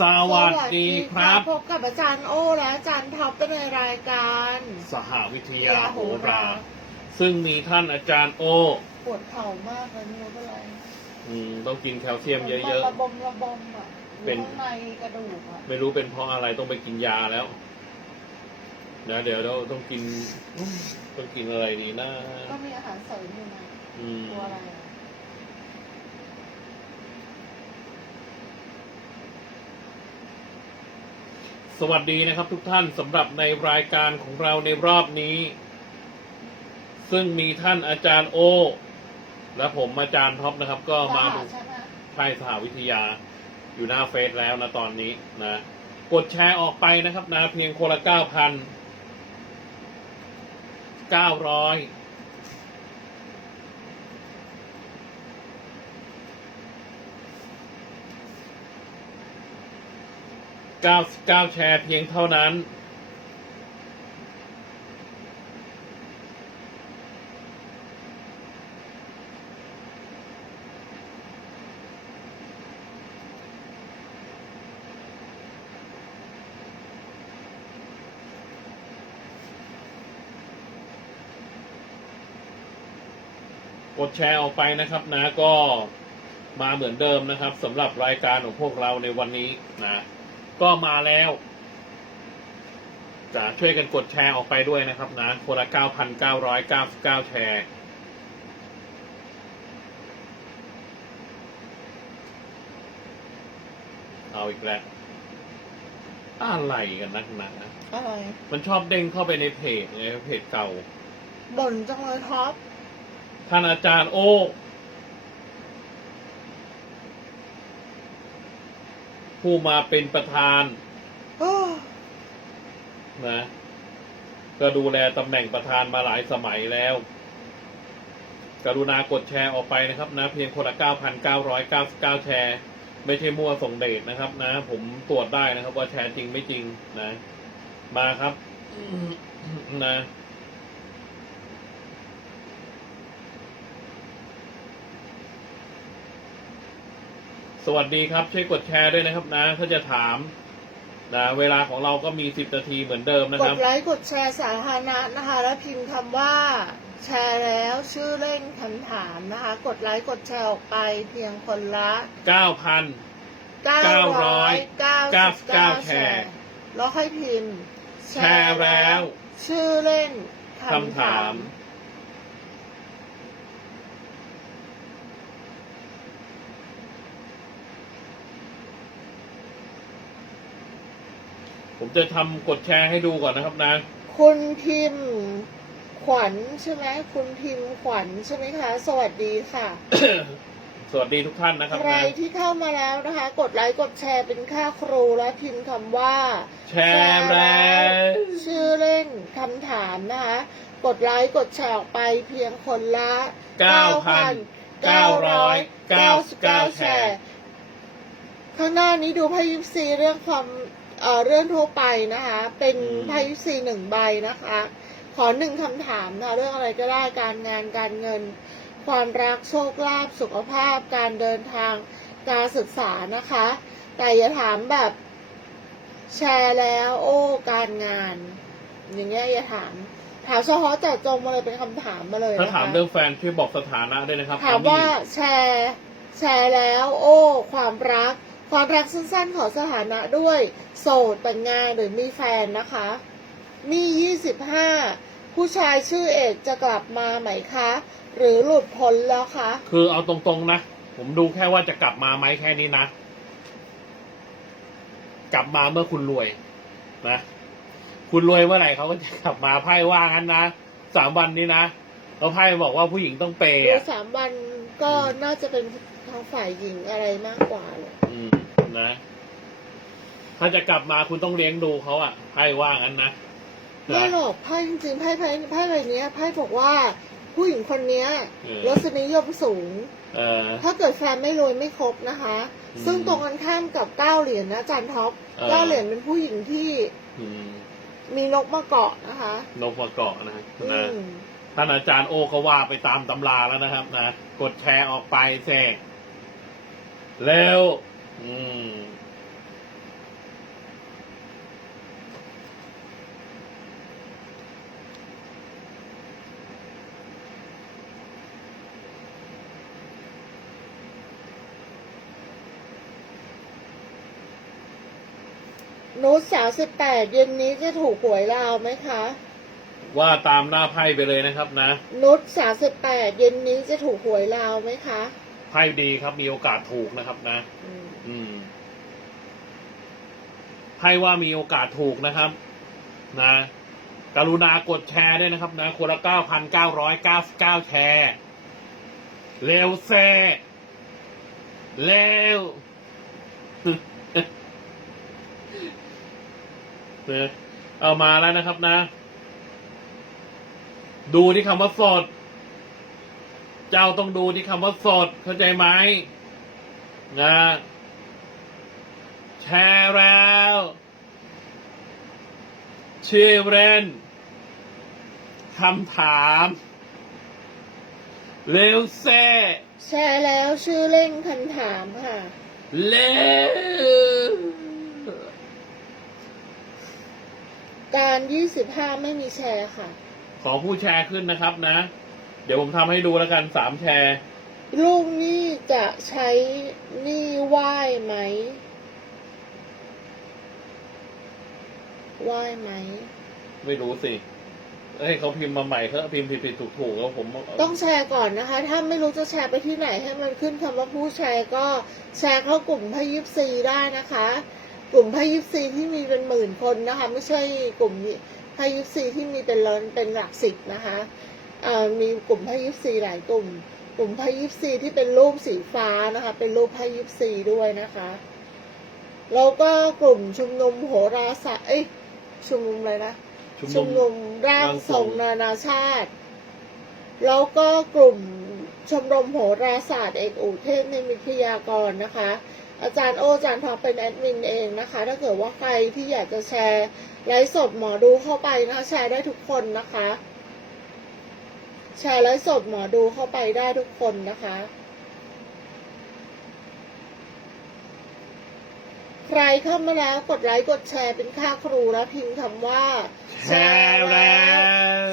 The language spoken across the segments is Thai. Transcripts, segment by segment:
สวัสดีครับ พบกับอาจารย์โอและอาจารย์ท็อปในรายการ สหวิทยาโหรา ซึ่งมีท่านอาจารย์โอ ปวดเข่ามากเลยไม่รู้เป็นไรอืมต้องกินแคลเซียมเยมัอะนระบมระบมอะเป็นอยู่ข้างในกระดูกอะๆไม่รู้เป็นเพราะอะไรต้องไปกินยาแล้วนะเดี๋ยวเราต้องกินอืมต้องกินอะไรดีนะก็มีอาหารเสริมอยู่นะอืมตัวอะไร สวัสดีนะครับทุกท่านสำหรับในรายการของเราในรอบนี้ ซึ่งมีท่านอาจารย์โอ และผมอาจารย์ท็อปนะครับ ก็มาดูใช่ไหมใช่สหวิทยาอยู่หน้าเฟซแล้วนะตอนนี้นะ กดแชร์ออกไปนะครับนะเพียงคนละเก้าพันเก้าร้อย เก้าเก้าแชร์เพียงเท่านั้น กดแชร์ออกไปนะครับนะก็มาเหมือนเดิมนะครับสำหรับรายการของพวกเราในวันนี้นะ ก็มาแล้วจะช่วยกันกดแชร์ออกไปด้วยนะครับนะคนละ 9,999 แชร์ เอาอีกแล้ว อะไรกันนักหนาอะไรมันชอบเด้งเข้าไปในเพจไงเพจเก่าบ่นจังเลยท็อปท่านอาจารย์โอ ผู้มาเป็นประธานโอ้นะก็ดูแลตำแหน่งประธานมาหลายสมัยแล้ว กรุณากดแชร์ออกไปนะครับนะ เพียงคนละ9,999 แชร์ ไม่ใช่มั่วส่งเดชนะครับ นะ ผมตรวจได้นะครับ ว่าแชร์จริงไม่จริงนะ มาครับนะ สวัสดีครับ ช่วยกดแชร์ด้วยนะครับนะ ถ้าจะถามนะเวลาของเราก็มี10นาทีเหมือนเดิมนะกครัดบไลค์กดแชร์สาธารณะนะคะ แล้วพิมพ์คำว่าแชร์แล้วชื่อเล่นคำถามนะคะ กดไลค์กดแชร์ออกไปเพียงคนละ 9,000 999แชร์ แล้วค่อยพิมพ์แชร์แล้ว ชื่อเล่นคำถาม ผมจะทำกดแชร์ให้ดูก่อนนะครับนะคุณพิมพ์ ขวัญใช่ไหมคุณพิมพ์ขวัญใช่ไหมคะ สวัสดีค่ะ สวัสดีทุกท่านนะครับใครนะที่เข้ามาแล้วนะคะ กดไลค์กดแชร์เป็นค่าครูและพิมพ์คำว่า แชร์แล้วชื่อเล่นคำถามนะคะ กดไลค์กดแชร์ออกไปเพียงคนละ9,999แชร์ ข้างหน้านี้ดูไพ่ยิปซีเรื่องความ เอ่อเรื่องทั่วไปนะคะ เป็นอืมไพ่ยิปซีหนึ่งใบนะคะ ขอหนึ่งคำถามนะเรื่องอะไรก็ได้การงานการเงิน ความรักโชคลาภสุขภาพ การเดินทางการศึกษานะคะ แต่อย่าถามแบบแชร์แล้วโอ้การงาน อย่างเงี้ยอย่าถามถามเฉพาะเจาะจงมาเลยเป็นคำถามมาเลยถ้านะคะถามเรื่องแฟนช่วยบอกสถานะด้วยนะครับถามว่าแชร์แชร์แล้ว โอ้ ความรัก ความรักสั้นๆขอสถานะด้วย โสดแต่งงานหรือมีแฟนนะคะ มี 25 ผู้ชายชื่อเอกจะกลับมาไหมคะ หรือหลุดพ้นแล้วคะ คือเอาตรงๆนะ ผมดูแค่ว่าจะกลับมาไหมแค่นี้นะ กลับมาเมื่อคุณรวยนะ คุณรวยเมื่อไหร่เขาก็จะกลับมาไพ่ว่างั้นนะสามวันนี้นะแล้วไพ่บอกว่าผู้หญิงต้องเปย์ดูอะสามวันก็น่าจะเป็นทางฝ่ายหญิงอะไรมากกว่าเลยอืม นะ ถ้าจะกลับมาคุณต้องเลี้ยงดูเขาอะไพ่ว่างั้นนะไม่นะหรอกไพ่จริงๆไพ่ไพ่ไพ่ใบเนี้ยไพ่บอกว่าผู้หญิงคนเนี้ยเออรสนิยมสูงเออถ้าเกิดแฟนไม่รวยไม่ครบนะคะอืมซึ่งตรงกันข้ามกับเก้าเหรียญนะอาจารย์ท็อปเออเก้าเหรียญเป็นผู้หญิงที่อืมมีนกมาเกาะนะคะ นกมาเกาะนะอืนะมท่านอาจารย์โอก็ว่าไปตามตำราแล้วนะครับนะ กดแชร์ออกไปแทรกเร็ว นุชสามสิบแปดเย็นนี้จะถูกหวยลาวไหมคะ ว่าตามหน้าไพ่ไปเลยนะครับนะ นุชสามสิบแปดเย็นนี้จะถูกหวยลาวไหมคะ ไพ่ดีครับ มีโอกาสถูกนะครับนะอืมอืมไพ่ว่ามีโอกาสถูกนะครับ นะกรุณากดแชร์ด้วยนะครับ นะคนละเก้าพันเก้าร้อยเก้าสิบเก้าแชร์เร็วแซ่เร็วเนี่ยเอามาแล้วนะครับนะ ดูที่คำว่าสด เจ้าต้องดูที่คำว่าสดเข้าใจไหมนะแชร์แล้วชื่อเรนคำถามเร็วแซ่แชร์แล้วชื่อเล่งคันถามค่ะ เร็วการยี่สิบห้าไม่มีแชร์ค่ะ ขอผู้แชร์ขึ้นนะครับนะ เดี๋ยวผมทำให้ดูแล้วกันสามแชร์ลูกหนี้จะใช้หนี้ไหว้ไหมไหว้ไหม ไม่รู้สิให้เขาพิมพ์มาใหม่เขาพิมพ์ผิดๆถูกๆแล้วผมต้องแชร์ก่อนนะคะ ถ้าไม่รู้จะแชร์ไปที่ไหนให้มันขึ้นคำว่าผู้แชร์ก็แชร์เข้ากลุ่มพยิบซีได้นะคะ กลุ่มพยิบซีที่มีเป็นหมื่นคนนะคะ ไม่ใช่กลุ่มพยิบซีที่มีเป็นร้อยเป็นหลักสิบนะคะเอ่อ มีกลุ่มพยิบซีหลายกลุ่ม กลุ่มพยิบซีที่เป็นรูปสีฟ้านะคะ เป็นรูปพยิบซีด้วยนะคะแล้วก็กลุ่มชุมนุมโหราศาสตร์เอ้ยชุมนุมอะไรนะชุมชุมนุมร่างทรงนานาชาติ แล้วก็กลุ่มชมรมโหราศาสตร์เอกอุเทศในวิทยากรนะคะ อาจารย์โออาจารย์ทองเป็นแอดมินเองนะคะ ถ้าเกิดว่าใครที่อยากจะแชร์ไลฟ์สดหมอดูเข้าไปนะคะแชร์ได้ทุกคนนะคะ แชร์ไลฟ์สดหมอดูเข้าไปได้ทุกคนนะคะ ใครเข้ามาแล้วกดไลค์กดแชร์เป็นค่าครูแล้วพิมพ์คำว่า แชร์แล้ว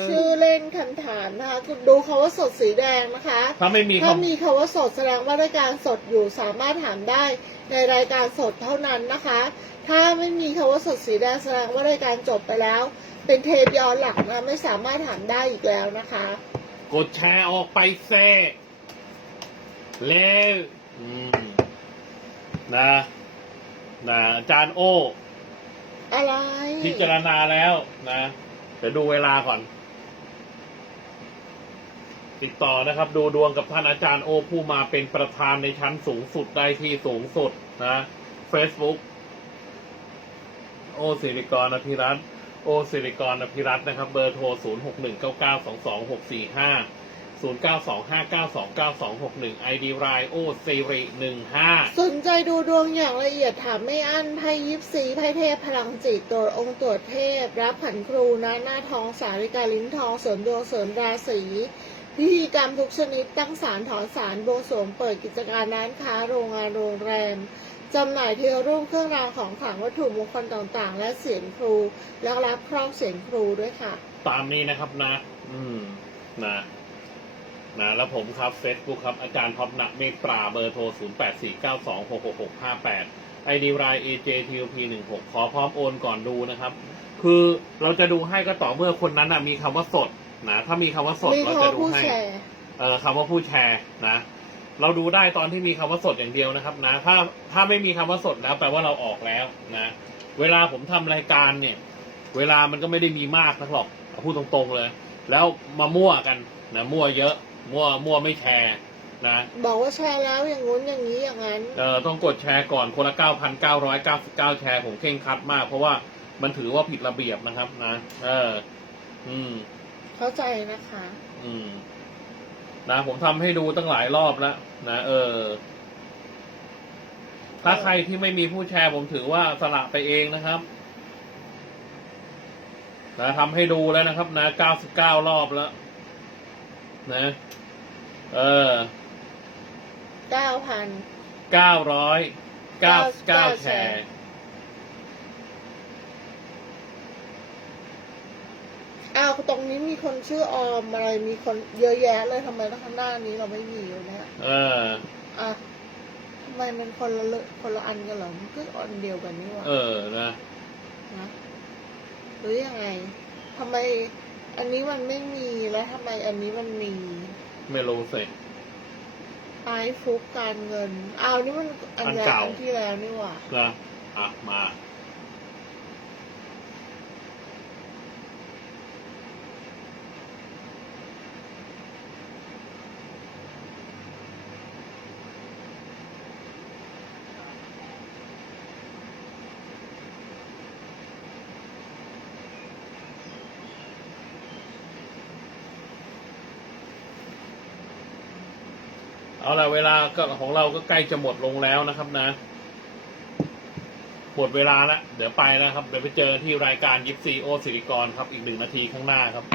ชื่อเล่นคำถามนะคะคุณดูคาว่าสดสีแดงนะคะ ถ้าไม่มีถ้าคำมีคาว่าสดแสดงว่ารายการสดอยู่สามารถถามได้ในรายการสดเท่านั้นนะคะ ถ้าไม่มีคาว่าสดสีแดงแสดงว่ารายการจบไปแล้ว เป็นเทปย้อนหลังนะไม่สามารถถามได้อีกแล้วนะคะ กดแชร์ออกไปเซ่เร็วอืมนะนะอาจารย์โอ อะไร พิจารณาแล้วนะเดี๋ยวดูเวลาก่อน ติดต่อนะครับ ดูดวงกับท่านอาจารย์โอ ผู้มาเป็นประธานในชั้นสูงสุดได้ที่สูงสุดนะ Facebook โอสิริกรอภิรัตน์ โอสิริกรอภิรัตน์นะครับ เบอร์โทร 0 6 1 9 9 2 2 6 4 5 0 9 2 5 9 2 9 2 6 1 ID รายโอสิริ15 สนใจดูดวงอย่างละเอียดถามไม่อั้นไพ่ยิปซีไพ่เทพพลังจิตตัวองค์ตรวจเทพ รับผันครูนะหน้าทองสาริกาลิ้นทองเสริมดวงเสริมราศีพิธีกรรมทุกชนิดตั้งศาลถอนศาลบสรวงเปิดกิจการร้านค้าโรงงานโรงแรม จำหน่ายเทวรูปเครื่องรางของขลังวัตถุมงคลต่างๆ และเสียงครู และรับครอบเสียงครูด้วยค่ะ ตามนี้นะครับนะ อืมนะนะแล้วผมครับ Facebook ครับ อาจารย์ท็อปนักเมตตราเบอร์โทร 0 8 4 9 2 6 6 6 5 8 ID ราย AJTOP 1 6 ขอพร้อมโอนก่อนดูนะครับ คือเราจะดูให้ก็ต่อเมื่อคนนั้นนะมีคำว่าสดนะถ้ามีคำว่าสดมีเราคำจะว่าดูผู้ให้แชร์เอ่อคำว่าผู้แชร์นะ เราดูได้ตอนที่มีคำว่าสดอย่างเดียวนะครับนะถ้าถ้าไม่มีคำว่าสดแล้วแปลว่าเราออกแล้วนะเวลาผมทำรายการเนี่ย เวลามันก็ไม่ได้มีมากนักหรอกพูดตรงๆเลย แล้วมามั่วกันนะมั่วเยอะ มั่วมั่วไม่แชร์นะบอกว่าแชร์แล้วอย่างงู้นอย่างนี้อย่างนั้นเออต้องกดแชร์ก่อนคนละเก้าพันเก้าร้อยเก้าสิบเก้าแชร์ผมเคร่งครัดมาก เพราะว่ามันถือว่าผิดระเบียบนะครับนะ เออ อืม เข้าใจนะคะ อืม นะผมทำให้ดูตั้งหลายรอบแล้วนะ เออ ถ้าใครที่ไม่มีผู้แชร์ผมถือว่าสละไปเองนะครับนะทำให้ดูแล้วนะครับ นะเก้าสิบเก้ารอบแล้ว นะ เออเก้าพันเก้าร้อยเก้าเก้าแชร์ อ้าวตรงนี้มีคนชื่อออมอะไรมีคนเยอะแยะเลยทำไมข้างหน้านี้เราไม่มีอยู่เนี่ยเออ อะทำไมมันคนละเลคนละอันกันเหรอมันก็อันเดียวกันนี่หว่าเออนะ นะหรือยังไงทำไมอันนี้มันไม่มีแล้วทำไมอันนี้มันมีไม่รู้สิไอฟุกการเงินอ้าวนี่มันอันอันแรกเก่า อันที่แล้วนี่หว่านะอะมา เอาละเวลาก็ของเราก็ใกล้จะหมดลงแล้วนะครับนะ หมดเวลาแล้วเดี๋ยวไปแล้วครับ เดี๋ยวไปเจอที่รายการยิปซีโอสิริกรครับอีกหนึ่งนาทีข้างหน้าครับ